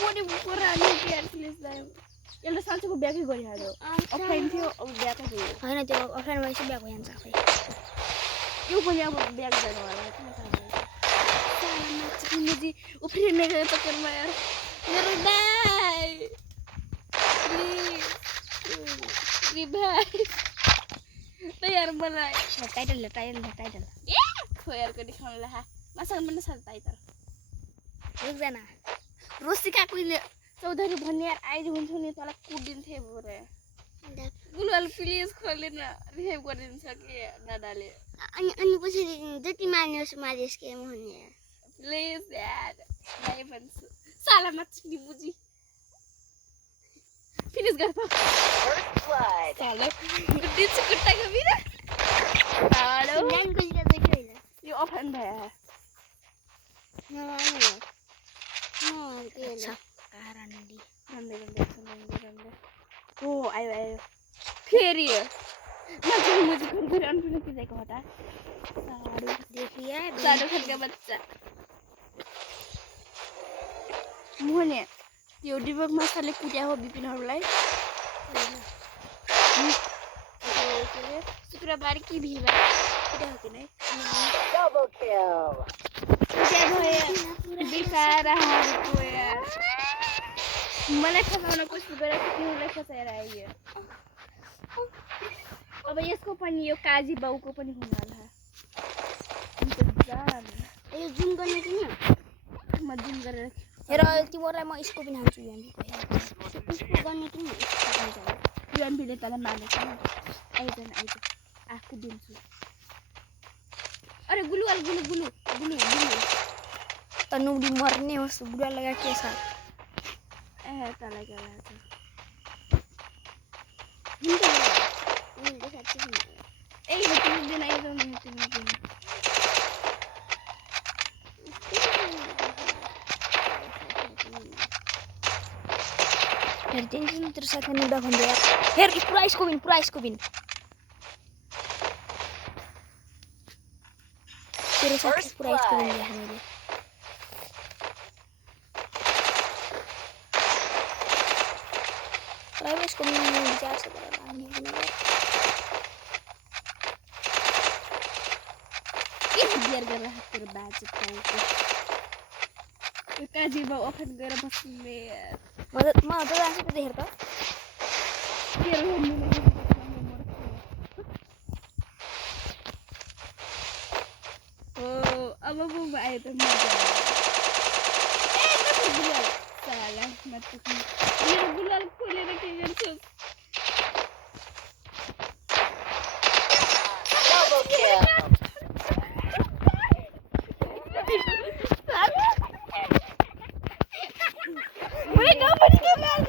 गोडी पुरानो केयरलेस भयो यसले साँच्चैको ब्याकै गरिहाल्यो अफलाइन थियो अब ब्याकै भयो हैन त्यो अफलाइन भएपछि ब्याक भइहाल्छ आफै यो पनि अब ब्याक गर्नु होला किन थाहा मुझे उफ्रिने गयो चक्करमा यार मेरो दाइ प्लिज भाइ त यार मलाई टाइटल ए खोयरको देखाउनु ला मसँग पनि छ टाइटल एकजना रोसिका कुइले चौधरी भन्ने यार आइज हुन्थ्यो नि तँलाई कुदिन्थे बोरे गुलवाल प्लिज खोलेन रिहेभ गरिदिन्छ कि दादाले अनि पछि जति मार्नुहोस् मारियोस् के म हुने प्लिज यार भाइ भन्छु साला माछी बुझी फिनिस गर साला दिन्छ कुट्टाको बिना सालो ल्यान्ड गइरा देखियो हैन यो अफलाइन भयो अच्छा कारणले रन्दै ओ आयो फेरि मुझे घर अनपुन किनेको हटा देखिए सानो खालका बच्चा मोहने यो डिबक माछाले कुट्या हो बिपिनहरूलाई शुक्रबार कि बिहिबार कुट्या हो कि नै Double kill. कुट्या भयो बिसाराहरूको यार मलाई फसाउन कोसिस गरेको तिमीलाई फसाएर आइयो अब यसको पनि यो काजी बाउको पनि हुन होला यो जुम गर्ने कि नि म जुम गरेर हेर तिमीहरुलाई म यसको पनि हान्छु यसको गर्ने कि नि युएनपीले तँलाई मानेको आइज आफू दिन्छु अरे गुलु त नुडी मर्ने होस् बुढा लगा के छ ए तँलाई के लाग्छ ए तिमी दिन आइज तिमी दिन हेर टेन्सन तेरो साथमा नुडा भन्दै यार हेर पुरा यसको बिन तेरो साथ पुरा यसको बिन ल्याए मैले प्राइवेट यसको बिन विचार छ तर हामी के बियर गरेर तेरो बाजे पाउँछ यो काजी बाउ अफन गरेर बस्ने म त जान्छु त हेर त तेरो अब म आए त मजा ए गुलाल साला मत मेरो गुलाल खोलेर के गर्छु Double kill. Wait, nobody can land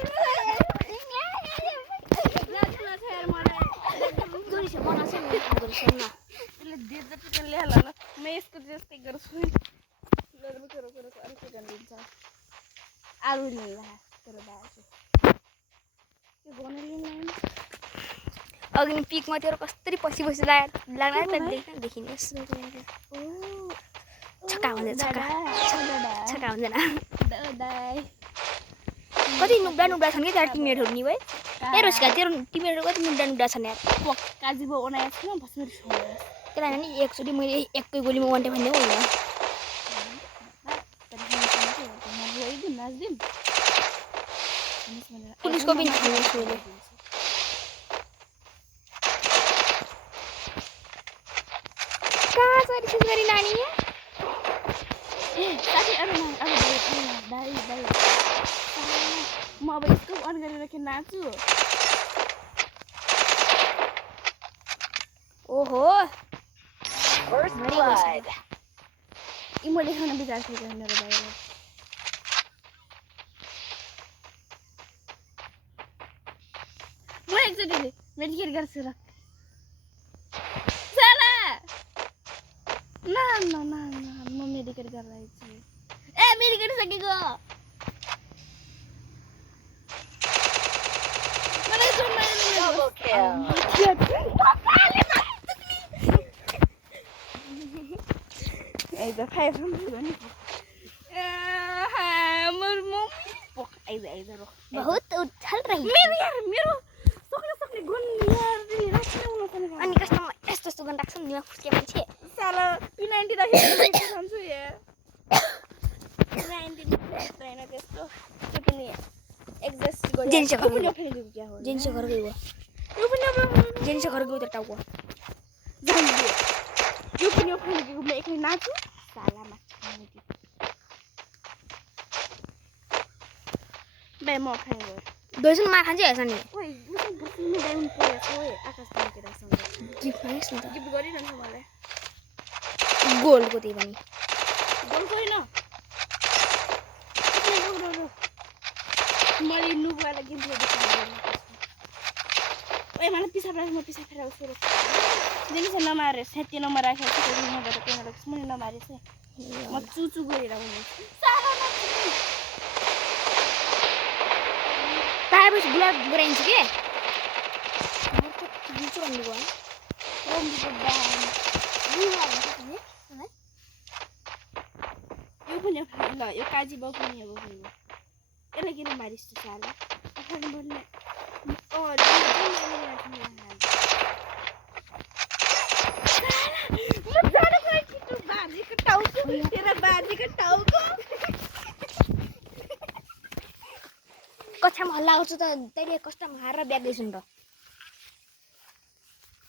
अग्नि पिकमा तेरो कसरी पछि लाग्ला त देखिने छक्का हुँदैन कति नुब्डा छन् कि त्यहाँ टिममेटहरू नि भाइ ए रोसिका तेरो टिममेटहरू कति नुब्डा छन् यार काजी बाउ बनाएको छैन बस्नु त्यसलाई नि एकचोटि मैले एकै गोलीमा वान टाइम भन्ने होइन पुलिसको पनि खाने मैले कहाँ छ रिसिभ गरी नानी म अब यसको अन गरेर के नाच्छु ओहो First blood. इमोले खान विचार थियो मेरो भाइले म एकचोटि मेडिकेट गर्छु र साला न म मेडिकेट गरेर आइछु ए मेडिकेट सकेको मलाई Double kill. ए द 500 भने हाम्रो मम्मी आइज रो बहुत उछल रही मेरो सक्ने गुण यार तिमी राख्नु नसक्ने अनि कस्टमर यस्तो यस्तो गन राख्छ नि दिमाग फुस्के मान्छे साला P90 राखेको खान्छु यार P90 ट्रेन त्यस्तो त्यो पनि एक्जस्ट गर्यो जेन्स घर पनि फेरि क्या हो जेन्स घर गयो यो पनि अब जेन्स घर गयो त टाउको जान्दियो यो पनि फेरि म एकै नाच्छु साला माछा बे म खाइयो दोइसन मा खान्छ हेर्छ नि ओइ मुसन बस्नु डाउन परेछ ओइ आकाश पाकेर सँग गिफ्ट माग्छ नि गिफ्ट गरिरहन्छ मलाई त गोल्डको त्यही पनि गोल गरिन मैले नुबवाला गिफ्ट दिएको ओइ मलाई पिसाब राख्नु म पिसाब फेर उसो दिनस नमारे सेती नम्बर राखेको छु त्यो नम्बर पेन राखेको मैले नमारेछ म चुचु गरिरहनु साला ताबस गुलाब गराइन्छ के जुचु रङ्गको रङ्गको दाम यो पनि ल यो काजी बाउ पनि हो भन्नु यसलाई किन मारिस् त साला आफ्नो भन्ने कक्षामा हल्ला आउँछ त तैँले कस्टम हारेर ब्याग दिइस् नि त